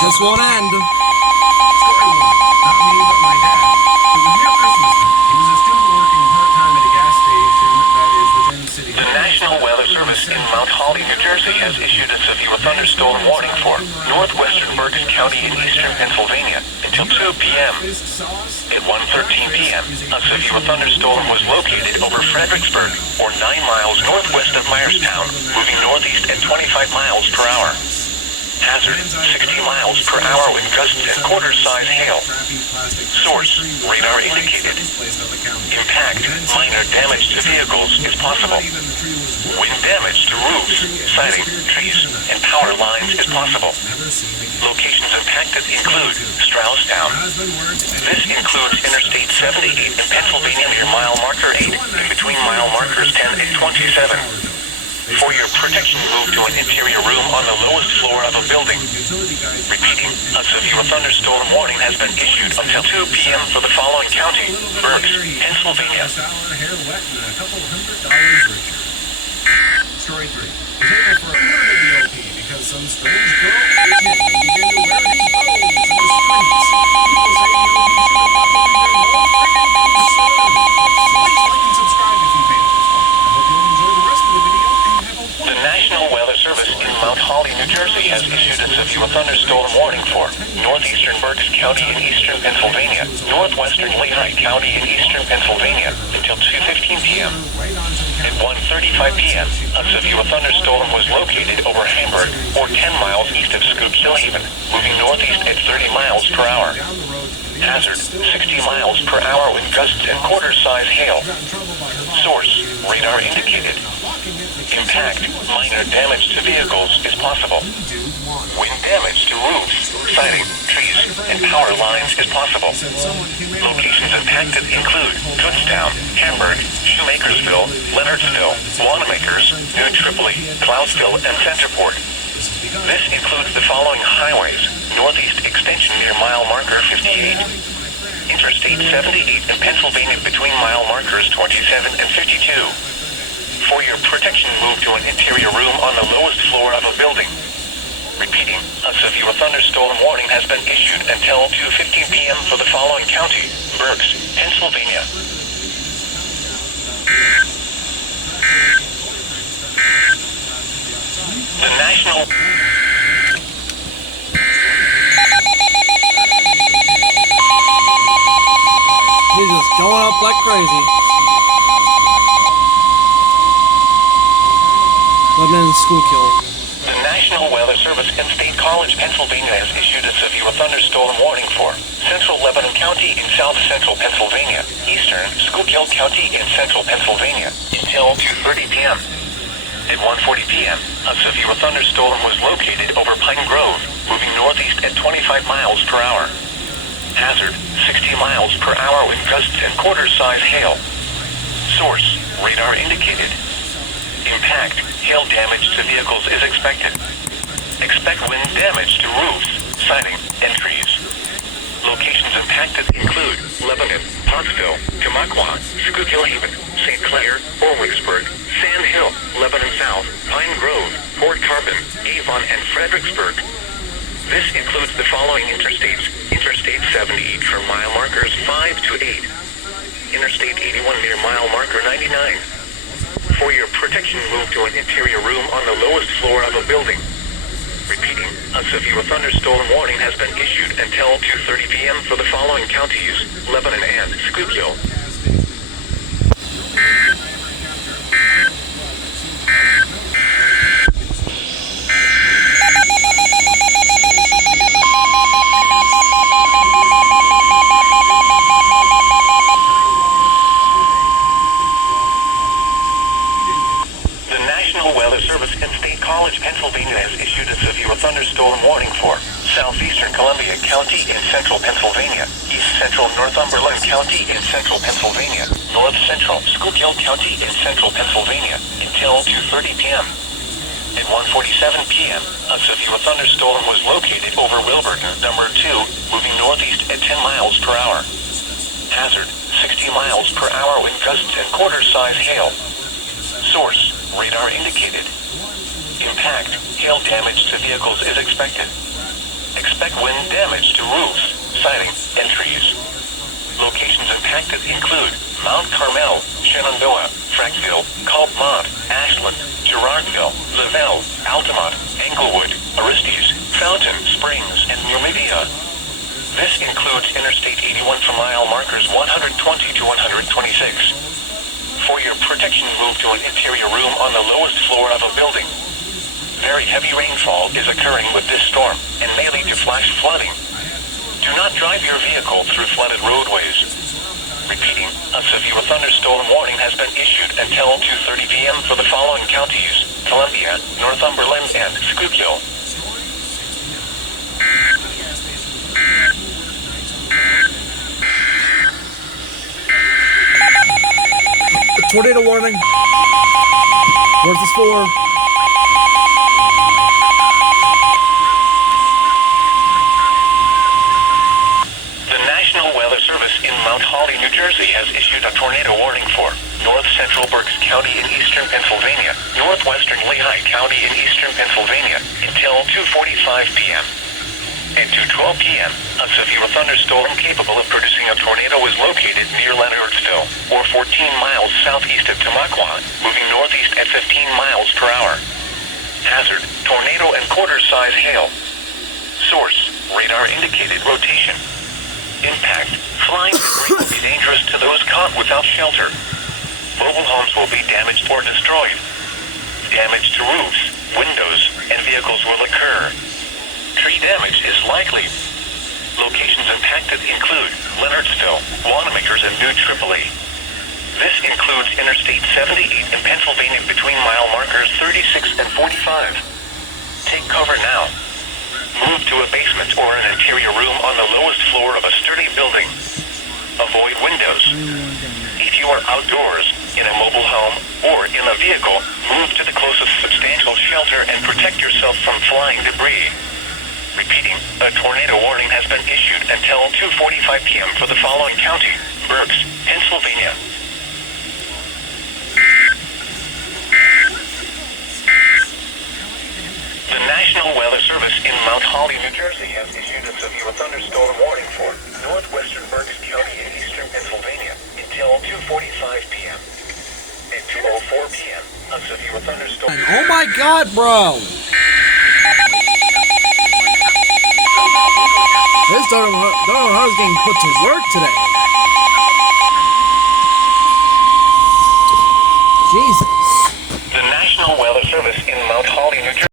Just won't end. Story one. Not me, but my dad. It was near Christmas time. He was a student working part-time at a gas station that is within city. The National Weather Service in Mount Holly, New Jersey has issued a severe thunderstorm warning for northwestern Bergen County in eastern Pennsylvania until 2 p.m. At 1:13 p.m., a severe thunderstorm was located over Fredericksburg, or 9 miles northwest of Myerstown, moving northeast at 25 miles per hour. Hazard, 60 miles per hour with gusts and quarter-size hail. Source, radar indicated. Impact, minor damage to vehicles is possible. Wind damage to roofs, siding, trees, and power lines is possible. Locations impacted include Strausstown. This includes Interstate 78 in Pennsylvania near mile marker 8 and between mile markers 10 and 27. For your protection, move to an interior room on the lowest floor of a building. Repeating, a severe thunderstorm warning has been issued until 2 p.m. for the following county: Berks, Pennsylvania. Story 3. Was able for a murder DOP because some strange girl ate him and began to wear his bones in the streets. People say DOP should have probably been more freaking concerned. Please like and subscribe if you made it this far. I hope you'll enjoy the rest of the video. The National Weather Service in Mount Holly, New Jersey has issued a severe thunderstorm warning for northeastern Berks County in eastern Pennsylvania, northwestern Lehigh County in eastern Pennsylvania until 2:15 p.m. At 1:35 p.m., a severe thunderstorm was located over Hamburg, or 10 miles east of Schuylkill Haven, moving northeast at 30 miles per hour. Hazard, 60 miles per hour with gusts and quarter-size hail. Source, radar indicated. Impact, minor damage to vehicles is possible. Wind damage to roofs, siding, trees, and power lines is possible. Locations impacted include Kutztown, Hamburg, Shoemakersville, Leonardsville, Wanamaker's, New Tripoli, Cloudsville, and Centerport. This includes the following highways: northeast extension near mile marker 58, Interstate 78 in Pennsylvania between mile markers 27 and 52. For your protection, move to an interior room on the lowest floor of a building. Repeating, a severe thunderstorm warning has been issued until 2:15 p.m. for the following county: Berks, Pennsylvania. The National... He's just going up like crazy. Lebanon Schuylkill. The National Weather Service in State College, Pennsylvania has issued a severe thunderstorm warning for central Lebanon County in south central Pennsylvania, eastern Schuylkill County in central Pennsylvania until 2:30 p.m. At 1:40 p.m., a severe thunderstorm was located over Pine Grove, moving northeast at 25 miles per hour. Hazard, 60 miles per hour with gusts and quarter-size hail. Source, radar indicated. Impact, hail damage to vehicles is expected. Expect wind damage to roofs, siding, and trees. Locations impacted include Lebanon, Pottsville, Tamaqua, Schuylkill Haven, St. Clair, Orwigsburg, Sand Hill, Lebanon South, Pine Grove, Port Carbon, Avon, and Fredericksburg. This includes the following interstates: Interstate 78 from mile markers 5 to 8, Interstate 81 near mile marker 99. For your protection, move to an interior room on the lowest floor of a building. Repeating, a severe thunderstorm warning has been issued until 2:30 p.m. for the following counties: Lebanon and Schuylkill. Pennsylvania has issued a severe thunderstorm warning for southeastern Columbia County in central Pennsylvania, east central Northumberland County in central Pennsylvania, north central Schuylkill County in central Pennsylvania until 2:30 p.m. At 1:47 p.m., a severe thunderstorm was located over Wilburton, number 2, moving northeast at 10 miles per hour. Hazard, 60 miles per hour with gusts and quarter-size hail. Source, radar indicated. Impact, hail damage to vehicles is expected. expect wind damage to roofs, siding, and trees. Locations impacted include Mount Carmel, Shenandoah, Frankville, Colpmont, Ashland, Girardville, Lavelle, Altamont, Englewood, Aristes, Fountain Springs, and Numidea. This includes Interstate 81 for mile markers 120 to 126. For your protection, move to an interior room on the lowest floor of a building. Very heavy rainfall is occurring with this storm and may lead to flash flooding. Do not drive your vehicle through flooded roadways. Repeating, a severe thunderstorm warning has been issued until 2:30 p.m. for the following counties: Columbia, Northumberland, and Schuylkill. Tornado warning. North is 4. The National Weather Service in Mount Holly, New Jersey has issued a tornado warning for north central Berks County in eastern Pennsylvania, northwestern Lehigh County in eastern Pennsylvania until 2:45 p.m. At 2:12 p.m., a severe thunderstorm capable of producing a tornado is located near Leonardsville, or 14 miles southeast of Tamaqua, moving northeast at 15 miles per hour. Hazard, tornado and quarter-size hail. Source, radar-indicated rotation. Impact, flying debris will be dangerous to those caught without shelter. Mobile homes will be damaged or destroyed. Damage to roofs, windows, and vehicles will occur. Tree damage is likely. Locations impacted include Leonardsville, Wanamaker's, and New Tripoli. This includes Interstate 78 in Pennsylvania between mile markers 36 and 45. Take cover now. Move to a basement or an interior room on the lowest floor of a sturdy building. Avoid windows. If you are outdoors, in a mobile home, or in a vehicle, move to the closest substantial shelter and protect yourself from flying debris. Repeating, a tornado warning has been issued until 2:45 p.m. for the following county: Berks, Pennsylvania. The National Weather Service in Mount Holly, New Jersey has issued a severe thunderstorm warning for northwestern Berks County in eastern Pennsylvania until 2:45 p.m. At 2:04 p.m., a severe thunderstorm... Oh my god, bro! This don't know how it's getting put to work today. Jesus. The National Weather Service in Mount Holly, New Jersey